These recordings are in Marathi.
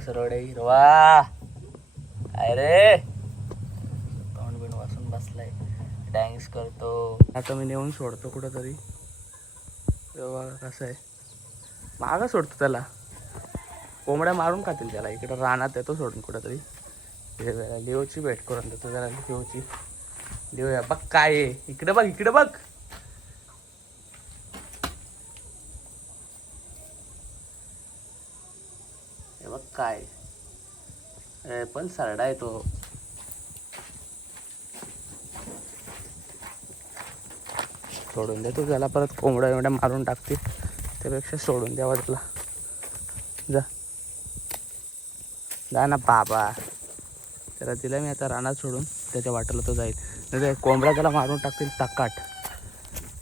सरवडे हिरवा. काय रे तोंड बिंड वासून बसलाय, डॅन्स करतो. आता मी नेऊन सोडतो कुठंतरी. तेव्हा कसं आहे मागं सोडतो त्याला, कोंबड्या मारून खातील त्याला. इकडं रानात येतो सोडून कुठंतरी. लिओची भेट करून देतो जरा. लिओची लिओ बघ काय आहे, इकडे बघ इकडे बघ. हे बघ काय पण सरडा आहे तो. सोडून दे तू त्याला, परत कोंबड्या एवढ्या मारून टाकते त्यापेक्षा सोडून द्यावा त्याला. जा जा ना बाबा. त्याला दिला मी आता रानात सोडून, त्याच्या वाटेला तो जाईल. नाही कोंबड्या त्याला मारून टाकतील टकाट.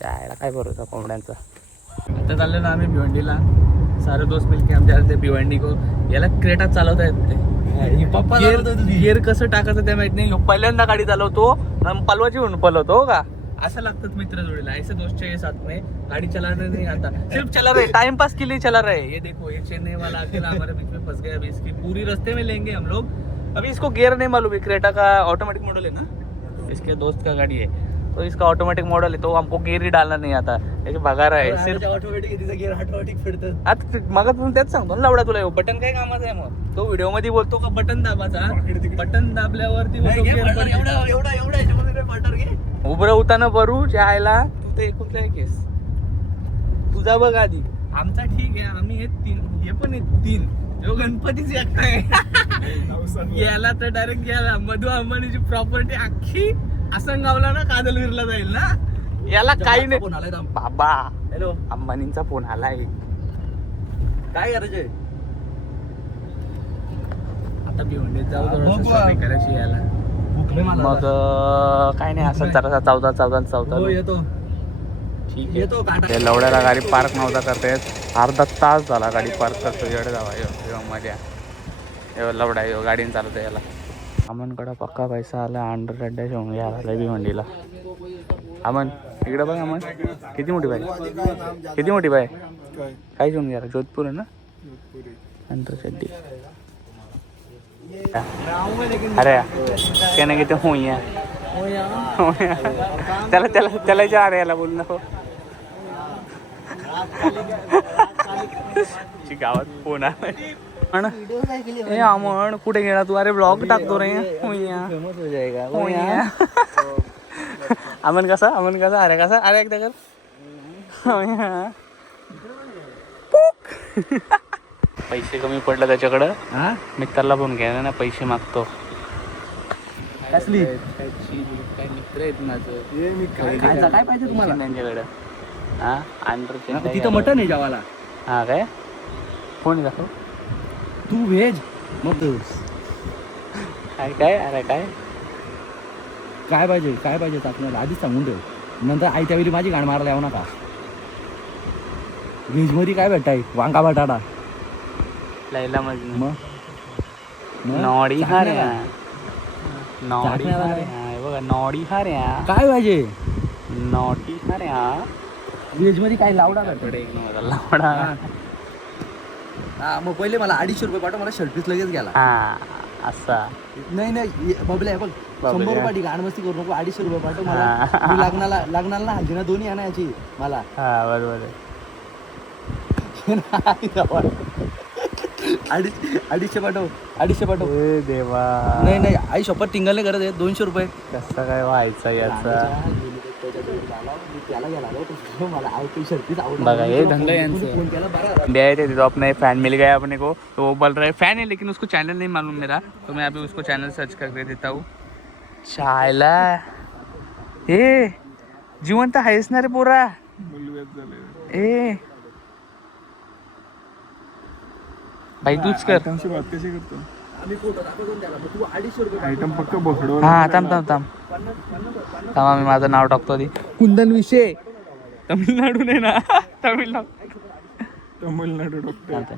यायला काय भरोसा कोंबड्यांचा. आता चाललो ना आम्ही भिवंडीला. सारे दोस्त मिलके हम जाते भिवंडी को. याला क्रेटा चालवता येत नाही. गिअर कसं टाकायचं ते माहित नाही. पहिल्यांदा गाडी चालवतो, पलवाची म्हणून पलवतो का. असं लागतात मित्र जोडीला. ऐसे दोस्त चाहिए साथ में. गाड़ी चलाने नहीं आता, सिर्फ चला रहे, टाइम पास के लिए चला रहे. ये देखो ये चेन्नई वाला अकेला हमारे बीच में फंस गया. अभी इसकी पूरी रास्ते में लेंगे हम लोग. अभी इसको गियर नहीं मालूम है. क्रेटा का ऑटोमेटिक मॉडल है ना, इसके दोस्त का गाड़ी है तो इसका ऑटोमेटिक मॉडल है, तो हमको गियर ही डालना नहीं आता. एक भगा रहा है सिर्फ ऑटोमेटिक. गियर ऑटोमेटिक फिरतं. आता मग तुम्ही तेच सांगतो ना लावडा तुला. बटन काय कामाचं आहे मग. तो व्हिडिओ मध्ये बोलतो का बटन दाबाचा, बटन दाबल्यावरती उभं होताना बरू जायला. तू ते ऐकूनचा आहे केस तुझा बघ आधी. आमचा ठीक आहे, आम्ही हे तीन, हे पण हे तीन. जो गणपतीची एकटा आहे याला तर डायरेक्ट गेला. मधु अंबानीची प्रॉपर्टी अख्खी आसनगावला ना कादलवीरला जाईल ना. याला काही नाही बाबा. हॅलो अंबानींचा फोन आलाय. काय करायचंय आता भिवंडीत जाऊ शॉपिंग करायची याला. मग काय नाही असं जरा चौदा येतो. ठीक आहे. लवड्याला गाडी पार्क नव्हता करता येत. अर्धा तास झाला गाडी पार्क करतो. एवढं जावा मजा. लवडा येऊ गाडीने चालवतो याला. अमनकडं पक्का पैसा आला. अंडर अड्डा घेऊन घ्यायला भिवंडीला. अमन इकडं बघ. अमन किती मोठी बाय, किती मोठी बाय. काय घेऊन घ्यायला. जोधपूर आहे ना अंडर चड्डी. अरे कहने की तो हुई है. त्याला त्याला त्याला जा रे याला बोल नको. गावात फोन आला. ए अमन कुठे गेला तू. अरे ब्लॉग टाकतो रे. अमन कसा, अमन कसा. अरे कसा. अरे एकदा कर. पैसे कमी पडलं त्याच्याकडं. मित्राला फोन घ्या ना, पैसे मागतो. कसली काय मित्र आहेत माझं. काय पाहिजे तुम्हाला त्यांच्याकडं. हा अंडर तिथं मटन आहे जेवायला. हा काय फोन दाखव तू व्हेज. मग काय काय. अरे काय काय पाहिजे, काय पाहिजे आपल्याला आधीच सांगून ठेव. नंतर आई त्यावेळी माझी गाण मारायला येऊ नका. व्हेज मध्ये काय भेटताय. वांगा बटाटा लैला मजनू. मग नॉडी हार्या. नॉडी हार्या बघा. नॉडी हार्या काय पाहिजे. नॉटी हार्या व्हेज मध्ये काय लावडा लावडा. हा मग पहिले मला 250 रुपये पाठव. मला शर्ट पीस लगेच गेला. हा असा नाही नाही बबल्या आहे बघ. 100 रुपये गाण मस्ती करू नको. 250 रुपये पाठव मला. लग्नाला ना हल्ली ना दोन्ही आणायची मला. हा बरोबर आहे. 250 पाठव. 250 पाठव. देवा नाही नाही आई शपथ टिंगल नाही करत आहे. 200 रुपये कसं काय व्हायचं याचा. बघा ये धंधा यांचा. अपने फैन मिल गया अपने को, तो वो बोल रहा है फैन है लेकिन उसको चैनल नहीं मालूम मेरा, तो मैं अभी उसको चैनल सर्च करके देता हूँ. शायला हे जिवंत आहेस ना रे पोरा. ए भाई तूच कर. बात कशी करतो. आयटम फक्त बसडो. हा थांब थांब थांब थांबा मी माझं नाव टाकतो आधी. कुंदन विषय तमिळनाडू नाही ना. तमिळनाडू टाकतो.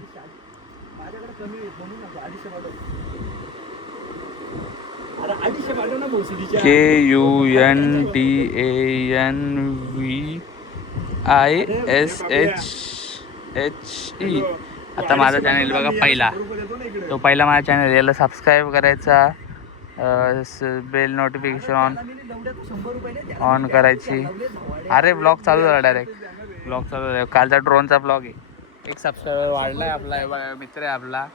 KUNTANVISHHE. आता माझा चॅनल बघा पहिला. तो पहिला माझ्या चॅनल याला सबस्क्राईब करायचा, बेल नोटिफिकेशन ऑन करायची. अरे ब्लॉग चालू झाला डायरेक्ट, ब्लॉग चालू झाला. कालचा ड्रोनचा ब्लॉग आहे. एक सबस्क्रायबर वाढलाय आपला, मित्र आहे आपला.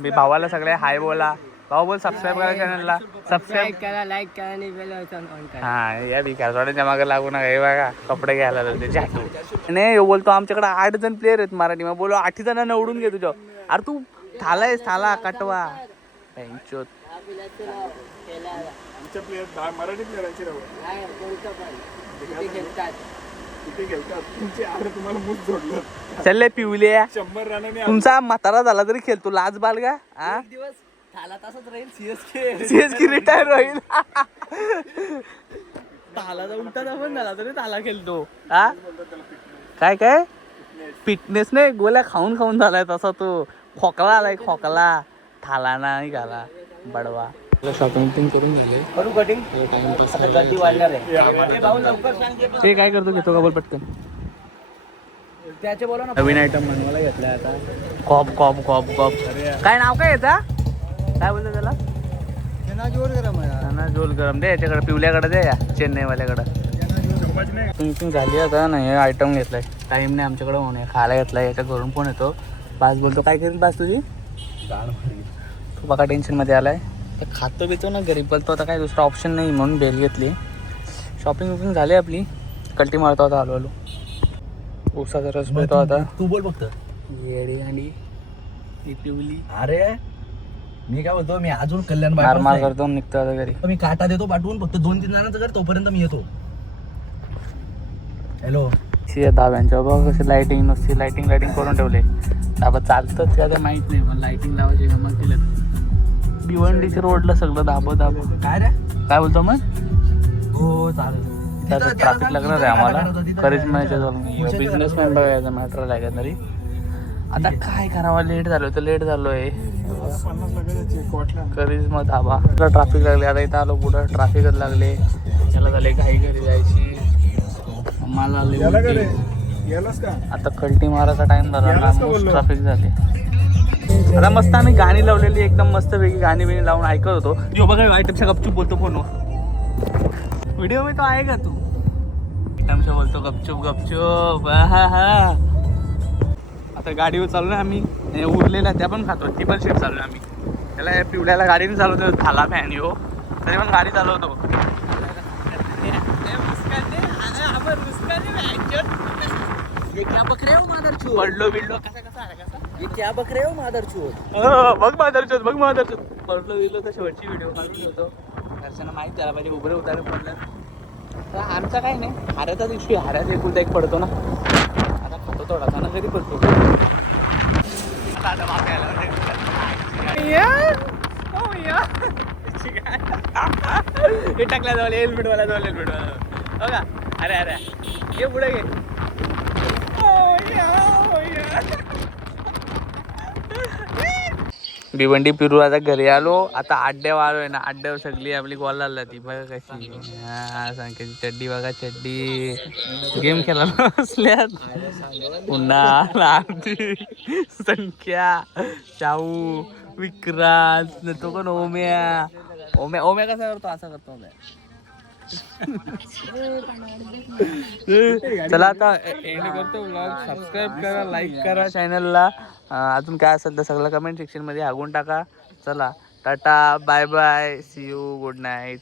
मी भावाला सगळे हाय बोला. भाऊ बोल सबस्क्राईब करा चॅनलला, सबस्क्राईब करा, लाईक करा आणि बेल आयकॉन ऑन करा. हा या भिकारवाड्याच्या मागे लागू नका. हे बघा कपडे घ्यायला लागले जातो. नाही बोलतो आमच्याकडे 8 जण प्लेअर आहेत मराठी. मग बोलो 8 जणांना निवडून घे तुझ्या. अरे तू थालायस थाला कटवा पेंचोत. मराठी प्लेअरांची चल पिवले 100 रनाने तुमचा म्हातारा झाला तरी खेळतो. लाज बाल का? एक दिवस थाला तसंच राहील. सीएसके सीएसके रिटायर होईल. तालाचा उलटा पण झाला तरी ताला खेळतो. हा काय काय फिटनेस नाही, गोल्या खाऊन खाऊन झालाय तसा तो. खोकला आलाय खोकला. थाला नाही घाला बडवा. शॉपिंग पण करून झाले. करू कटिंग. टाइमपास गर्दी वाढणार आहे. ए भाऊ लवकर सांग ते पण. ते काय करतो घेतो का बोल पटकन. त्याचे बोला ना. नवीन आयटम बनवायला घेतलाय आता. कॉप कॉप कॉप कॉप. काय नाव काय याचा? काय बोलतो त्याला? ना जोल गरम दे याच्याकडे, पिवल्याकडे दे या चेन्नईवाल्याकडे. फिनिशिंग झाली आता ना. हे आयटम घेतलाय. टाइम नाही आमच्याकडे होणे. खायला घेतलाय. याच्या घरून फोन येतो. बास बोलतो काय करेल बास तुझी. तू बघा टेन्शनमध्ये आलाय. तर खातो बितो ना घरी बोलतो. आता काय दुसरा ऑप्शन नाही म्हणून बेल घेतली. शॉपिंग वॉपिंग झाली आपली. कल्टी मारतो आता हळूहळू. ऊसाचा रस पितो आता. तू बोल फक्त. येडी आणि ती पिवली. अरे मी काय बोलतो, मी अजून कल्याण मारमार करतो निघतो आता घरी. मी काटा देतो पाठवून. फक्त 2-3 जणांचं कर, तोपर्यंत मी येतो. हॅलो धाब्यांच्या बघ कशी लाईटिंग नुसती लाईटिंग करून ठेवले. धाबा चालतच ते आता माहित नाही पण लाईटिंग लावायची गमत केलं. भिवंडीच्या रोडला सगळं धाबं काय रे. काय बोलतो मग. हो चालेल. ट्रॅफिक लागणार आहे आम्हाला. करिश्माच्या जाऊन बिझनेसमॅन बघायचं मॅटर लागत तरी. आता काय करावं, लेट झालो तर लेट झालोय. करिश्मा धाबा ट्रॅफिक लागले. आता इथं आलो पुढं ट्रॅफिकच लागले. त्याला झाले घाई घरी जायची. मला आता कल्टी मारायचा टाइम झाला ना. ट्रॅफिक झाले. आता मस्त आम्ही गाणी लावलेली एकदम मस्त वेगळी गाणी बिणी लावून ऐकत होतो. यो बघा आयटमच्या गपचूप बोलतो फोनवर. व्हिडिओ में तो आहे का तू. आयटमच्या बोलतो गपचूप गपचूप. हा हा. आता गाडीवर चाललो ना आम्ही. उरलेला त्या पण खातो. ती पण सीट चाललो आम्ही. त्याला पिवल्याला गाडीने चालवतो. थाला फॅन यो तरी पण गाडी चालवतो. पडलो बिडलो कसा कसा आला कसा. क्या बकरे हो मादरचोद. बघ मादरचोद बघ मादरचोद. पडलो बिडलो तर शेवटची व्हिडिओ काढून होतो. घरच्यांना माहिती त्याला पाहिजे उभे उतारे पडलं. तर आमचा काही नाही. हाऱ्याचा दिवशी हाऱ्याचा एकुलता एक पडतो ना. आता खातो थोडासा ना घरी पडतो. हे टाकल्या जाऊ हेल्मेटवाला जाऊ हेल्मेटवाला बघा. अरे अरे ये पुढे घे. भिवंडी फिरू आता घरी आलो. आता अड्ड्यावर आलोय ना. अड्ड्यावर सगळी आपली गोल आला ती बघा कशी. हा संख्याची चड्डी बघा चड्डी. गेम खेळायला बसल्यात. पुन्हा आरती संख्या शाहू विक्रांत तो पण ओम्या. ओम्या ओम्या कसा करतो असा करतो ओम्या. चला आता एंड करतो व्लॉग. सबस्क्राईब करा, लाईक करा चॅनलला. अजून काय असेल तर सगळं कमेंट सेक्शन मध्ये हागून टाका. चला tata bye bye see you good night.